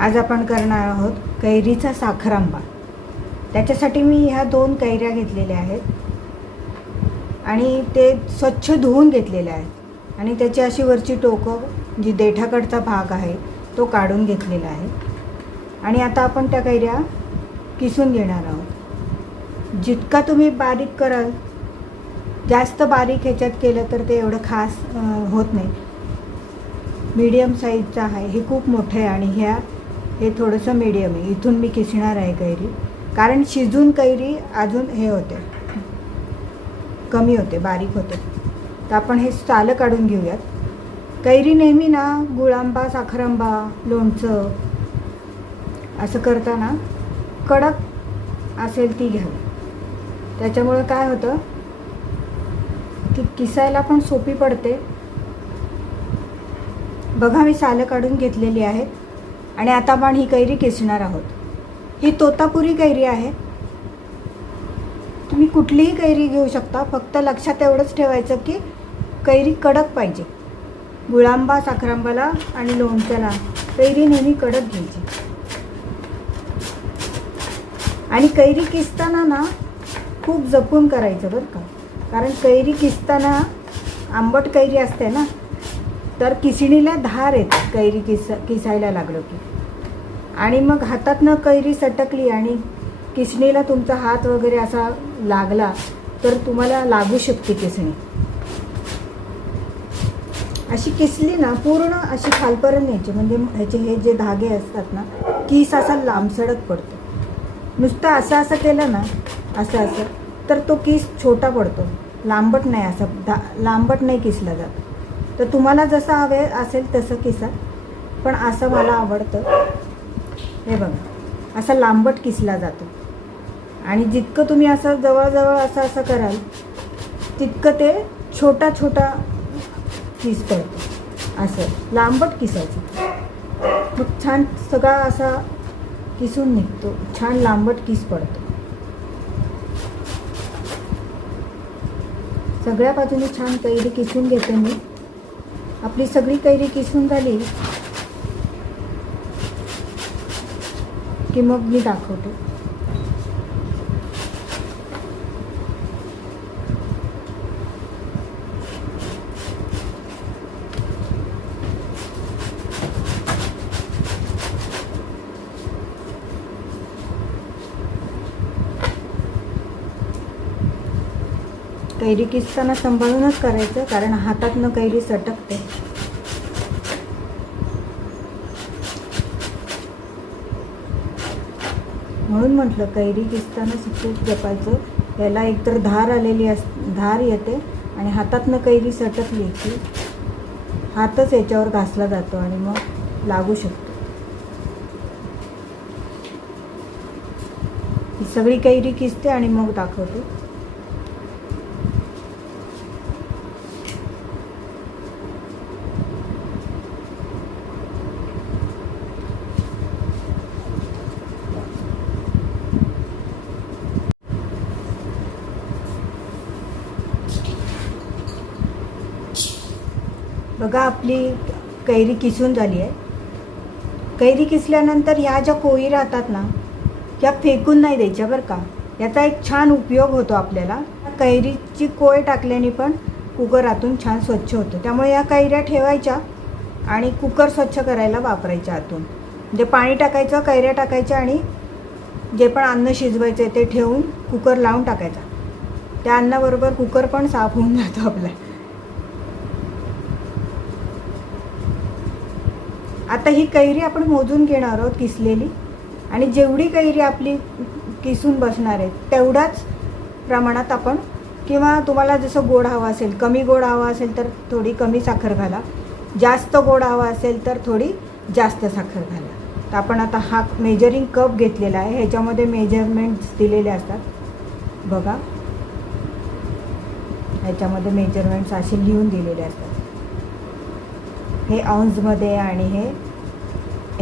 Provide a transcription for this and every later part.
आज आपण करणार आहोत कैरीचा साखरांबा. त्याच्यासाठी मी ह्या दोन कैऱ्या घेतलेल्या आहेत. आणि ते स्वच्छ धुवून घेतलेले आहेत. आणि त्याची अशी वरची टोकं जी देठाकडचा भाग आहे तो काढून घेतलेला आहे. आणि आता आपण त्या कैऱ्या किसून घेणार आहोत. जितका तुम्ही बारीक कराल जास्त बारीक ह्याच्यात केलं तर ते एवढं खास होत नाही. मीडियम साईजचा आहे हे खूप मोठं आहे आणि ह्या हे थोडंसं मीडियम आहे. इथून मी किसणार आहे कैरी. कारण शिजून कैरी अजून हे होते. कमी होते बारीक होते. तर आपण हे सालं काढून घेऊयात. कैरी नेहमी ना गुळांबा साखरांबा लोणचं असं करताना कडक असेल ती घ्यावी. त्याच्यामुळं काय होतं की किसायला पण सोपी पडते. बघा मी सालं काढून घेतलेली आहेत. आणि आता आपण ही कैरी किसणार आहोत. ही तोतापुरी कैरी आहे. तुम्ही कुठलीही कैरी घेऊ शकता. फक्त लक्षात एवढंच ठेवायचं की कैरी कडक पाहिजे. गुळांबा साखरांबाला आणि लोणच्याला कैरी नेहमी कडक घ्यायची. आणि कैरी किसताना ना खूप जपून करायचं बरं का. कारण कैरी किसताना आंबट कैरी असते ना तर किसणीला धार येते कैरी किस किसायला लागलो की. आणि मग हातातनं कैरी सटकली आणि किसणीला तुमचा हात वगैरे असा लागला तर तुम्हाला लागू शकते किसणी. अशी किसली ना पूर्ण अशी खालपर्यंत न्यायची. म्हणजे ह्याचे हे जे धागे असतात ना किस असा लांबसडक पडतो. नुसतं असं असं केलं ना असं असं तर तो किस छोटा पडतो. लांबट नाही असं धा लांबट नाही किसला जात. तर तुम्हाला जसं हवे असेल तसं किसा. पण असं मला आवडतं. हे बघा असा लांबट किसला जातो. आणि जितकं तुम्ही असं जवळजवळ असं असं कराल तितकं ते छोटा छोटा किस पडतो. असं लांबट किसायचं. मग छान सगळा असा किसून निघतो छान लांबट किस पडतो. सगळ्या बाजूने छान कैरी किसून घेते मी. आपली सगळी कैरी किसून झाली की मग मी दाखवते. कैरी किसताना सांभाळूनच करायचं कारण हातातनं कैरी सटकते. म्हणून म्हटलं कैरी किसताना खूप जपायचं. याला एकतर धार आलेली अस धार येते आणि हातातनं कैरी सटकली की हातच याच्यावर घासला जातो आणि मग लागू शकतो. ही सगळी कैरी किसते आणि मग दाखवते. बघा आपली कैरी किसून झाली आहे. कैरी किसल्यानंतर ह्या ज्या कोळी राहतात ना ह्या फेकून नाही द्यायच्या बरं का. याचा एक छान उपयोग होतो आपल्याला. कैरीची कोय टाकल्याने पण कुकरातून छान स्वच्छ होतो. त्यामुळे या कैऱ्या ठेवायच्या आणि कुकर स्वच्छ करायला वापरायच्या आतून. म्हणजे पाणी टाकायचं कैऱ्या टाकायच्या आणि जे पण अन्न शिजवायचं आहे ते ठेवून कुकर लावून टाकायचा. त्या अन्नाबरोबर कुकर पण साफ होऊन जातो आपला. आता ही कैरी आपण मोजून घेणार आहोत किसलेली. आणि जेवढी कैरी आपली किसून बसणार आहे तेवढ्याच प्रमाणात आपण किंवा तुम्हाला जसं गोड हवा असेल कमी गोड हवा असेल तर थोडी कमी साखर घाला. जास्त गोड हवा असेल तर थोडी जास्त साखर घाला. तर आपण आता हा मेजरिंग कप घेतलेला आहे. ह्याच्यामध्ये मेजरमेंट्स दिलेले असतात. बघा. ह्याच्यामध्ये मेजरमेंट्स असे लिहून दिलेले असतात. हे औंजमध्ये आणि हे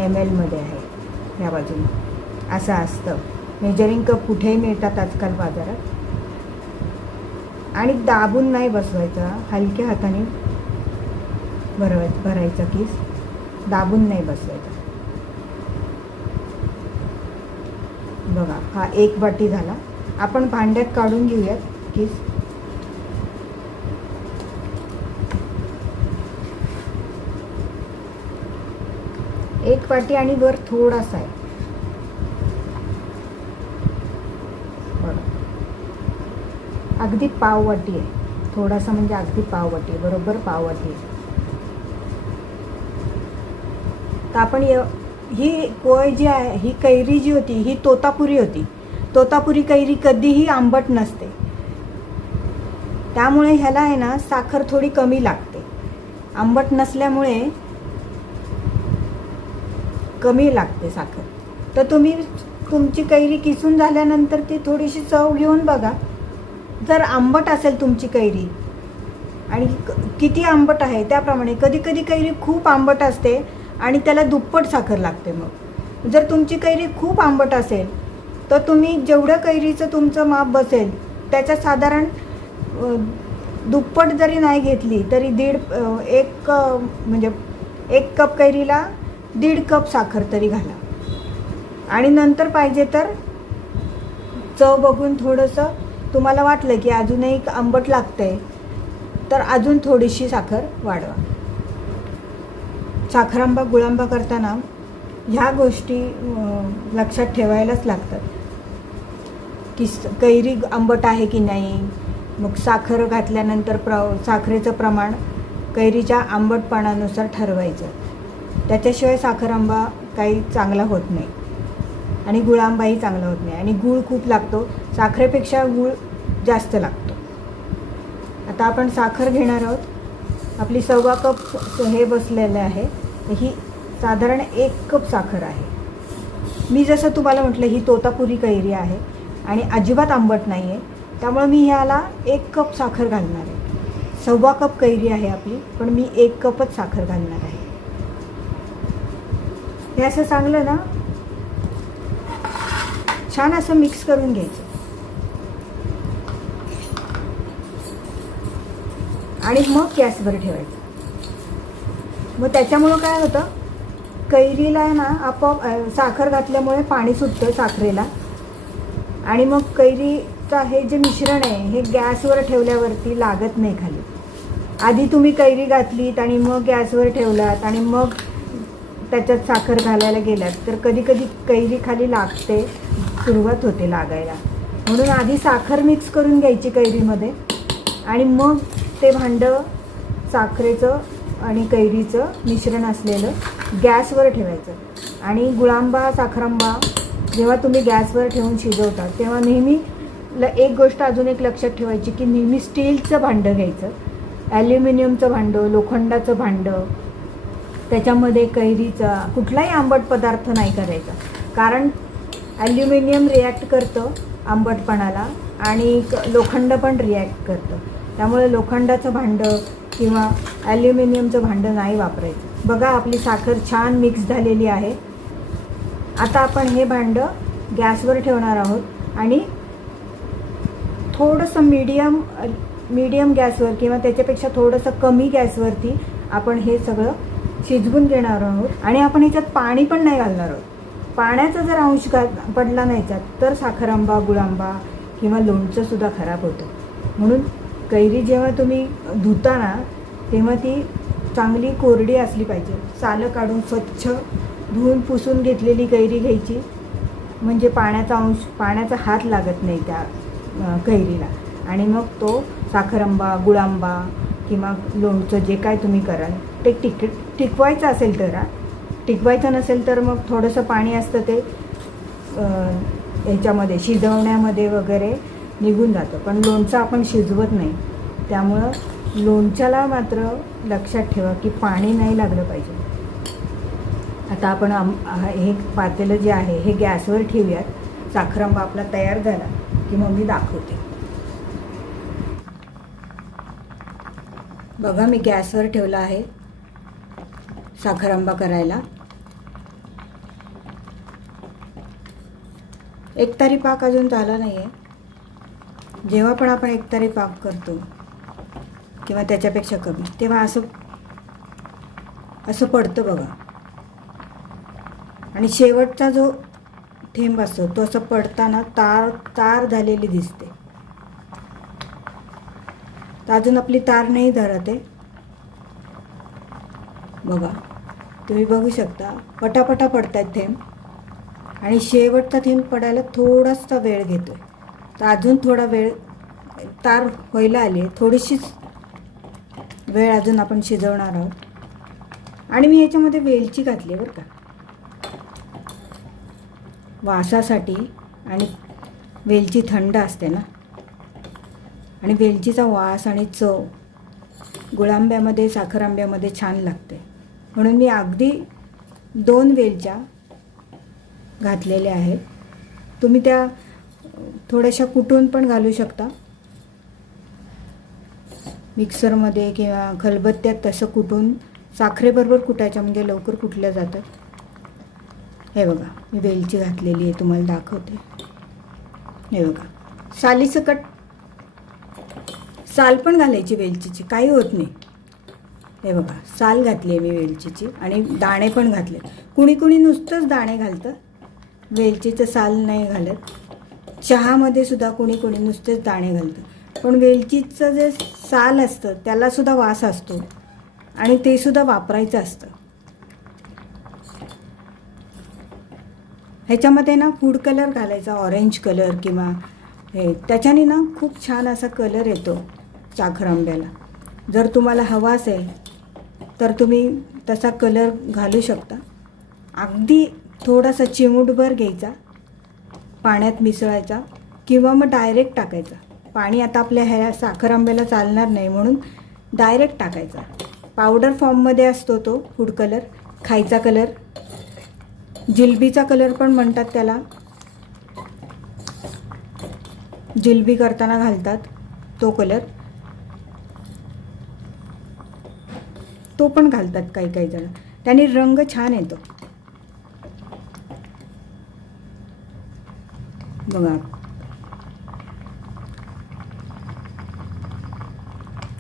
एम एलमध्ये आहे. ह्या बाजूने. असं असतं. मेजरिंग कप कुठेही मिळतात आजकाल बाजारात. आणि दाबून नाही बसवायचा. हलक्या हाताने भरवाय भरायचा कीस. दाबून नाही बसवायचा. बघा हा एक वाटी झाला. आपण भांड्यात काढून घेऊयात किस. एक वाटी आणि वर थोडासा आहे. बघा. अगदी पाव वाटी आहे. थोडासा म्हणजे अगदी पाव वाटी आहे. बरोबर पाव वाटी आहे. तर आपण ही कोय जी आहे ही कैरी जी होती ही तोतापुरी होती. तोतापुरी कैरी कधीही आंबट नसते. त्यामुळे ह्याला आहे ना साखर थोडी कमी लागते. आंबट नसल्यामुळे कमी लागते साखर. तर तुम्ही तुमची कैरी किसून झाल्यानंतर ती थोडीशी चव घेऊन बघा. जर आंबट असेल तुमची कैरी आणि किती आंबट आहे त्याप्रमाणे कधी कधी कैरी खूप आंबट असते आणि त्याला दुप्पट साखर लागते मग. जर तुमची कैरी खूप आंबट असेल तर तुम्ही जेवढं कैरीचं तुमचं माप बसेल त्याच्या साधारण दुप्पट जरी नाही घेतली तरी दीड एक म्हणजे एक कप कैरीला दीड कप साखर तरी घाला. आणि नंतर पाहिजे तर चव बघून थोडंसं तुम्हाला वाटलं की अजूनही आंबट लागतंय तर अजून थोडीशी साखर वाढवा. साखरांबा गुळांबा करताना ह्या गोष्टी लक्षात ठेवायलाच लागतात. की स- कैरी आंबट आहे की नाही? मग साखर घातल्यानंतर प्र साखरेचं प्रमाण कैरीच्या आंबटपणानुसार ठरवायचं. त्याच्याशिवाय साखर आंबा काही चांगला होत नाही. आणि गुळांबाही चांगला होत नाही. आणि गूळ खूप लागतो. साखरेपेक्षा गूळ जास्त लागतो. आता आपण साखर घेणार आहोत. आपली सव्वा कप हे बसलेलं आहे. ही साधारण एक कप साखर आहे. मी जसं तुम्हाला म्हटलं ही तोतापुरी कैरी आहे. आणि अजिबात आंबट नाही आहे त्यामुळे मी ह्याला एक कप साखर घालणार आहे. सव्वा कप कैरी आहे आपली पण मी एक कपच साखर घालणार आहे. हे असं चांगलं ना? छान असं मिक्स करून घ्यायचं. आणि मग गॅसवर ठेवायचं. मग त्याच्यामुळं काय होतं? कैरीला आहे ना आपोआप साखर घातल्यामुळे पाणी सुटतं साखरेला. आणि मग कैरीचं हे जे मिश्रण आहे हे गॅसवर ठेवल्यावरती लागत नाही खाली. आधी तुम्ही कैरी घातलीत आणि मग गॅसवर ठेवलात आणि मग त्याच्यात साखर घालायला गेलात तर कधी कधी कैरी खाली लागते सुरुवात होते लागायला. म्हणून आधी साखर मिक्स करून घ्यायची कैरीमध्ये. आणि मग ते भांडं साखरेचं आणि कैरीचं मिश्रण असलेलं गॅसवर ठेवायचं. आणि गुळांबा साखरांबा जेव्हा तुम्ही गॅसवर ठेवून शिजवता तेव्हा नेहमी ल एक गोष्ट अजून एक लक्षात ठेवायची की नेहमी स्टीलचं भांडं घ्यायचं. ॲल्युमिनियमचं भांडं लोखंडाचं भांडं त्याच्यामध्ये कैरीचा कुठलाही आंबट पदार्थ नाही करायचा. कारण ॲल्युमिनियम रिॲक्ट करतं आंबटपणाला आणि लोखंड पण रिॲक्ट करतं. त्यामुळे लोखंडाचं भांडं किंवा ॲल्युमिनियमचं भांडं नाही वापरायचं. बघा आपली साखर छान मिक्स झालेली आहे. आता आपण हे भांडं गॅसवर ठेवणार आहोत आणि थोडंसं मीडियम मीडियम गॅसवर किंवा त्याच्यापेक्षा थोडंसं कमी गॅसवरती आपण हे सगळं शिजवून घेणार आहोत आणि आपण ह्याच्यात पाणी पण नाही घालणार आहोत. पाण्याचा जर अंश घात पडला नाही त्यात तर साखरांबा गुळांबा किंवा लोणचंसुद्धा खराब होतं. म्हणून कैरी जेव्हा तुम्ही धुताना तेव्हा ती चांगली कोरडी असली पाहिजे. सालं काढून स्वच्छ धुवून पुसून घेतलेली कैरी घ्यायची. म्हणजे पाण्याचा अंश पाण्याचा हात लागत नाही त्या कैरीला. आणि मग तो साखरांबा गुळांबा किंवा लोणचं जे काय तुम्ही कराल ते टिक टिकवायचं असेल तर हा. टिकवायचं नसेल तर मग थोडंसं पाणी असतं ते याच्यामध्ये ह्याच्यामध्ये शिजवण्यामध्ये वगैरे निघून जातं. पण लोणचं आपण शिजवत नाही. त्यामुळं लोणच्याला मात्र लक्षात ठेवा की पाणी नाही लागलं पाहिजे. आता आपण आम हे पातेलं जे आहे हे गॅसवर ठेवूयात. साखरांबा आपला तयार झाला की मग मी दाखवते. बघा मी गॅसवर ठेवला आहे. साखर आंबा करायला एकतारी पाक अजून झाला नाही आहे जेव्हा पण आपण एकतारी पाक करतो किंवा त्याच्यापेक्षा कमी तेव्हा असं असं पडतं बघा. आणि शेवटचा जो थेंब असतो तो असं पडताना तार तार झालेली दिसते. तर अजून आपली तार नाही धरत आहे. बघा. तुम्ही बघू शकता. पटापटा पडत आहेत थेंब. आणि शेवटचा थेंब पडायला थोडासा वेळ घेतो आहे तर अजून थोडा वेळ तार व्हायला आली थोडीशीच वेळ अजून आपण शिजवणार आहोत. आणि मी याच्यामध्ये वेलची घातली आहे बरं का. वासासाठी आणि वेलची थंड असते ना. आणि वेलचीचा वास आणि चव गुळांब्यामध्ये साखर आंब्यामध्ये छान लागते. म्हणून मी अगदी दोन वेलच्या घातलेल्या आहेत. तुम्ही त्या थोड्याशा कुटून पण घालू शकता. मिक्सरमध्ये किंवा खलबत्त्यात तसं कुटून साखरेबरोबर कुटायच्या म्हणजे लवकर कुटल्या जातात. हे बघा मी वेलची घातलेली आहे तुम्हाला दाखवते. हे बघा सालीसकट साल पण घालायची वेलचीची काही होत नाही. हे बघा साल घातली आहे मी वेलचीची आणि दाणे पण घातले कुणी कुणी नुसतंच दाणे घालतं. वेलचीचं साल नाही घालत. चहामध्ये सुद्धा कुणी कुणी नुसतेच दाणे घालतं. पण वेलचीचं जे साल असतं त्यालासुद्धा वास असतो. आणि ते सुद्धा वापरायचं असतं. ह्याच्यामध्ये ना फूड कलर घालायचा ऑरेंज कलर किंवा हे त्याच्याने ना खूप छान असा कलर येतो साखर आंब्याला जर तुम्हाला हवा असेल तर तुम्ही तसा कलर घालू शकता. अगदी थोडासा चिमूटभर घ्यायचा पाण्यात मिसळायचा किंवा मग डायरेक्ट टाकायचा. पाणी आता आपल्या ह्या साखर आंब्याला चालणार नाही म्हणून डायरेक्ट टाकायचा. पावडर फॉर्ममध्ये असतो तो फूड कलर खायचा कलर जिलबीचा कलर पण म्हणतात त्याला. जिलबी करताना घालतात तो कलर तो पण घालतात काही काही जण. त्याने रंग छान येतो. बघा.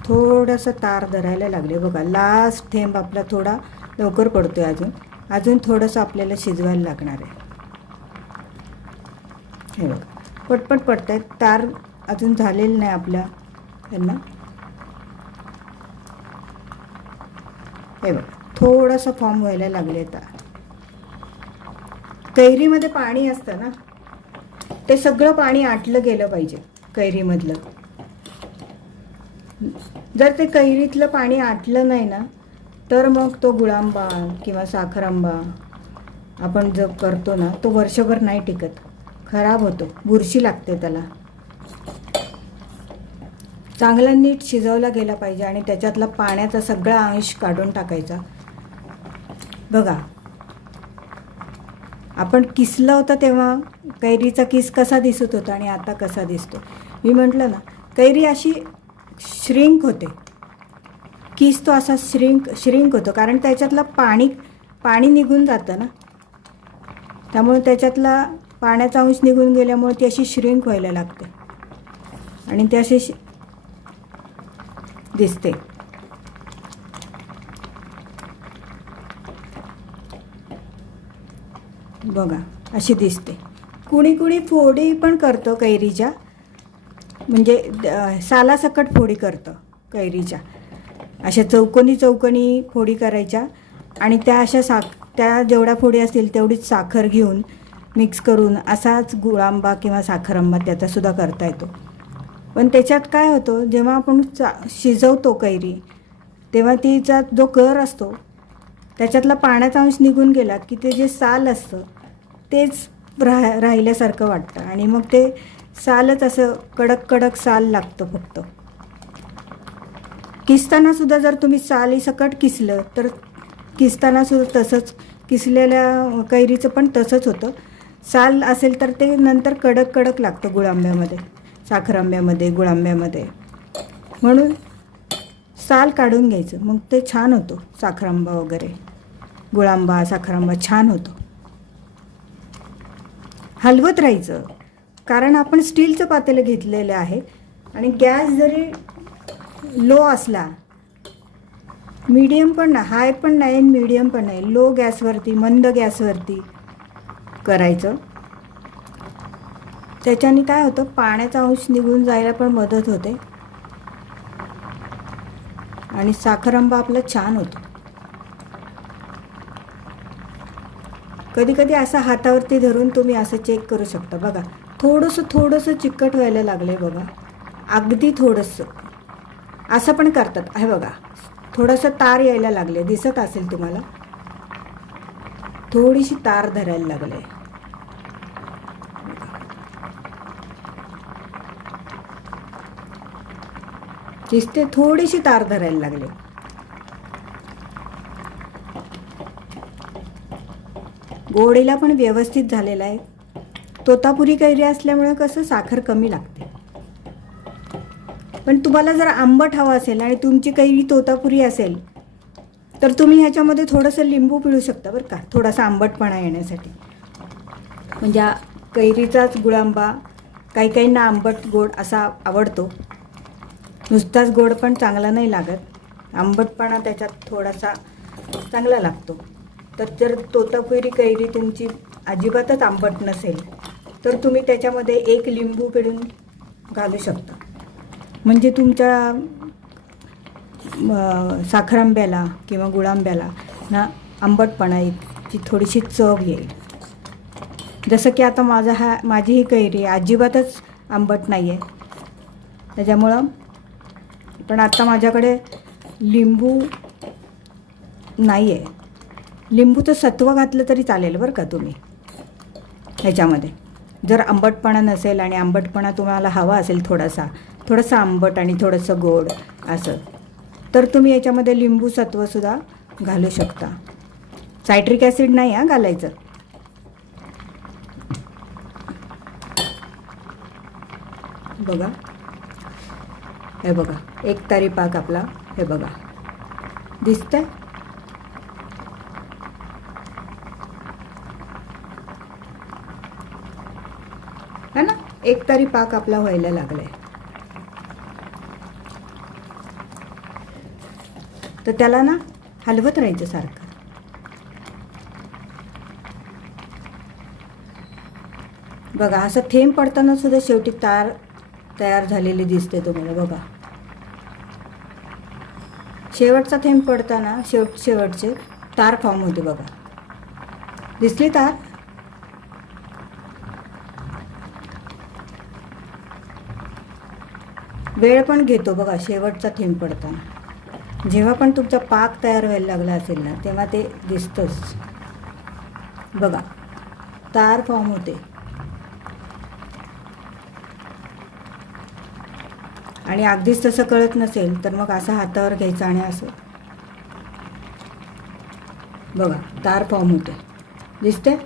थोडंसं तार धरायला लागले बघा. लास्ट थेंब आपला थोडा लवकर पडतोय अजून. अजून थोडंसं आपल्याला शिजवायला लागणार आहे. हे बघा. पटपट पडत आहेत तार अजून झालेलं नाही आपल्या त्यांना. हे बघ थोडंसं फॉर्म व्हायला लागले आता. कैरीमध्ये पाणी असतं ना ते सगळं पाणी आटलं गेलं पाहिजे कैरीमधलं. जर ते कैरीतलं पाणी आटलं नाही ना तर मग तो गुळांबा किंवा साखर आंबा आपण जो करतो ना तो वर्षभर नाही टिकत. खराब होतो बुरशी लागते त्याला. चांगला नीट शिजवला गेला पाहिजे आणि त्याच्यातला पाण्याचा सगळा अंश काढून टाकायचा. बघा. आपण किसलं होतं तेव्हा कैरीचा किस कसा दिसत होता आणि आता कसा दिसतो? मी म्हटलं ना कैरी अशी श्रिंक होते. किस तो असा श्रिंक श्रिंक होतो. कारण त्याच्यातलं पाणी पाणी निघून जातं ना. त्यामुळे त्याच्यातला पाण्याचा अंश निघून गेल्यामुळे ती अशी श्रिंक व्हायला लागते. आणि ती अशी दिसते. बघा अशी दिसते. कुणी कुणी फोडी पण करतं कैरीच्या. म्हणजे सालासकट फोडी करतं कैरीच्या. अशा चौकोनी चौकोनी फोडी करायच्या. आणि त्या अशा साख त्या जेवढ्या फोडी असतील तेवढीच साखर घेऊन मिक्स करून असाच गुळांबा किंवा साखरांबा त्याचासुद्धा करता येतो. पण त्याच्यात काय होतं जेव्हा आपण चा शिजवतो कैरी तेव्हा तिचा जो कर असतो त्याच्यातला पाण्याचा अंश निघून गेला की ते जे साल असतं तेच राह राहिल्यासारखं वाटतं. आणि मग ते सालच असं कडक कडक साल लागतं फक्त. किसतानासुद्धा जर तुम्ही साली सकट किसलं तर किसतानासुद्धा तसंच किसलेल्या कैरीचं पण तसंच होतं. साल असेल तर ते नंतर कडक कडक लागतं गुळांब्यामध्ये. साखर आंब्यामध्ये गुळांब्यामध्ये. म्हणून साल काढून घ्यायचं. मग ते छान होतो साखरांबा वगैरे. गुळांबा साखरांबा छान होतो. हलवत राहायचं. कारण आपण स्टीलचं पातेलं घेतलेलं आहे आणि गॅस जरी लो असला मीडियम पण ना हाय पण नाही मीडियम पण नाही लो गॅसवरती मंद गॅसवरती करायचं. त्याच्याने काय होतं पाण्याचा अंश निघून जायला पण मदत होते. आणि साखरंबा आपला छान होतो. कधी कधी असं हातावरती धरून तुम्ही असं चेक करू शकता. बघा थोडंसं थोडंसं चिकट व्हायला लागलं आहे बघा. अगदी थोडंसं. असं पण करतात. हे बघा थोडंसं तार यायला लागले दिसत असेल तुम्हाला? थोडीशी तार धरायला लागले दिसते थोडीशी तार धरायला लागले. गोडीला पण व्यवस्थित झालेला आहे. तोतापुरी कैरी असल्यामुळे कसं साखर कमी लागते. पण तुम्हाला जर आंबट हवं असेल आणि तुमची कैरी तोतापुरी असेल तर तुम्ही ह्याच्यामध्ये थोडंसं लिंबू पिळू शकता बरं का थोडासा आंबटपणा येण्यासाठी. म्हणजे कैरीचाच गुळांबा काही काहींना आंबट गोड असा आवडतो. नुसताच गोड पण चांगला नाही लागत. आंबटपणा त्याच्यात थोडासा चांगला लागतो. तर जर तोतापुरी कैरी तुमची अजिबातच आंबट नसेल तर तुम्ही त्याच्यामध्ये एक लिंबू पिळून घालू शकता. म्हणजे तुमच्या साखरांब्याला किंवा गुळांब्याला ना आंबटपणा ची थोडीशी चव येईल. जसं की आता माझा हा माझी ही कैरी अजिबातच आंबट नाही आहे त्याच्यामुळं पण आता माझ्याकडे लिंबू नाही आहे लिंबूचं सत्व घातलं तरी चालेल बरं का तुम्ही? ह्याच्यामध्ये. जर आंबटपणा नसेल आणि आंबटपणा तुम्हाला हवा असेल थोडासा थोडंसं आंबट आणि थोडंसं गोड असं तर तुम्ही याच्यामध्ये लिंबू सत्वसुद्धा घालू शकता. सायट्रिक ॲसिड नाही हां घालायचं. बघा. हे बघा एक तारी पाक आपला हे बघा. दिसतंय? है ना? एक तारी पाक आपला व्हायला लागलाय. तर त्याला ना हलवत राहायचं सारखं. बघा असं थेंब पडताना सुद्धा शेवटी तार तयार झालेली दिसते तुम्हाला बघा. शेवटचा थेंब पडताना शेवट शेवटचे तार फॉर्म होते बघा. दिसली तार? वेळ पण घेतो बघा शेवटचा थेंब पडताना. जेव्हा पण तुमचा पाक तयार व्हायला लागला असेल ना तेव्हा ते दिसतंच. बघा तार फॉर्म होते. आणि अगदीच तसं कळत नसेल तर मग असं हातावर घ्यायचं आणि असं. बघा तार फॉर्म होते. दिसते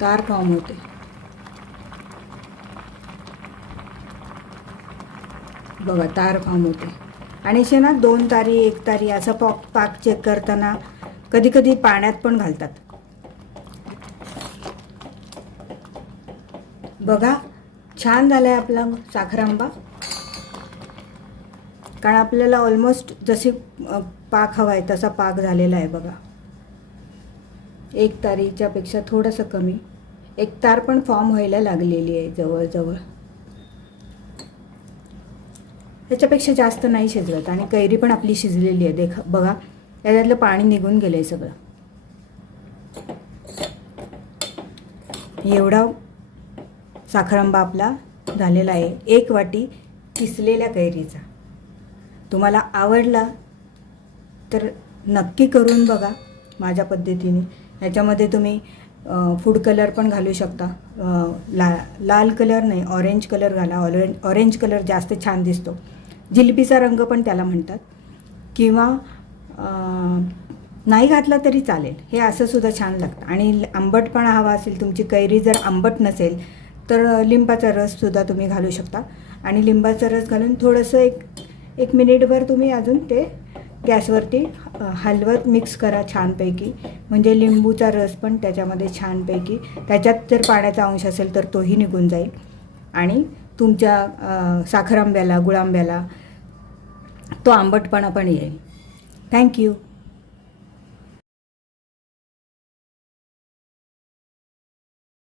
तार फॉर्म होते. बघा तार फॉर्म होते. आणि असे ना दोन तारी एक तारी असं पॉक पाक चेक करताना कधी कधी पाण्यात पण घालतात. बघा छान झाला आहे आपला साखर आंबा कारण आपल्याला ऑलमोस्ट जशी पाक हवा आहे तसा पाक झालेला आहे बघा. एक तारीच्यापेक्षा थोडंसं कमी. एक तार पण फॉर्म व्हायला लागलेली आहे जवळजवळ. त्याच्यापेक्षा जास्त नाही शिजवत आणि कैरी पण आपली शिजलेली आहे. देखा बघा त्याच्यातलं पाणी निघून गेलं आहे सगळं. एवढा साखरांबा आपला झालेला आहे. एक वाटी किसलेल्या कैरीचा. तुम्हाला आवडला तर नक्की करून बघा माझ्या पद्धतीने. ह्याच्यामध्ये तुम्ही फूड कलर पण घालू शकता. ला लाल कलर नाही ऑरेंज कलर घाला. ऑरेंज ऑरेंज कलर जास्त छान दिसतो. जिलबीचा रंग पण त्याला म्हणतात. किंवा नाही घातला तरी चालेल. हे असंसुद्धा छान लागतं. आणि आंबटपणा हवा असेल तुमची कैरी जर आंबट नसेल तर लिंबाचा रससुद्धा तुम्ही घालू शकता. आणि लिंबाचा रस घालून थोडंसं एक एक मिनिटभर तुम्ही अजून ते गॅसवरती हलवत मिक्स करा छानपैकी. म्हणजे लिंबूचा रस पण त्याच्यामध्ये छानपैकी. त्याच्यात जर पाण्याचा अंश असेल तर तोही निघून जाईल. आणि तुमच्या साखर आंब्याला गुळांब्याला तो आंबटपणा पण येईल. थँक्यू